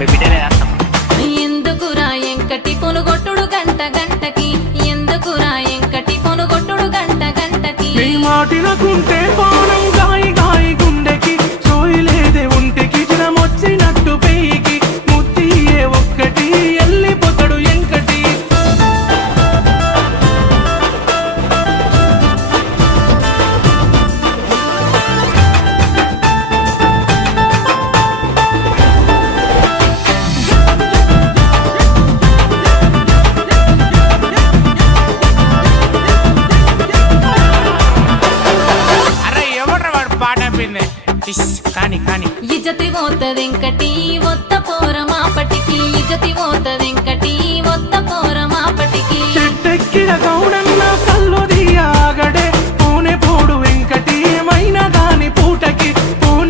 మీ బిడ్డలే రాస్తాం. ఎందుకురా ఎంకటి పొనుగొట్టుడు గంట గంటకి, ఎందుకురా ఎంకటి పొనుగొట్టుడు గంట గంటకి. నీ మాటినకుంటే పానం గాయి గాయి గుండెకి, సోయిలేదే ఒంటికి జ్వరమొచ్చినట్టు పెయికి, ముత్తియే ఒక్కటి ఎల్లిపోతాడు ఎంకటి. అరే ఎవడ్రా వాడు పాట పిందే కానీ కానీ ఇజ్జతి పోతదెంకటి ఒత్త పోరమాపటికి, ఇజ్జతి పోతదెంకటి ఒత్త పోరమాపటికి. చెట్టెక్కిన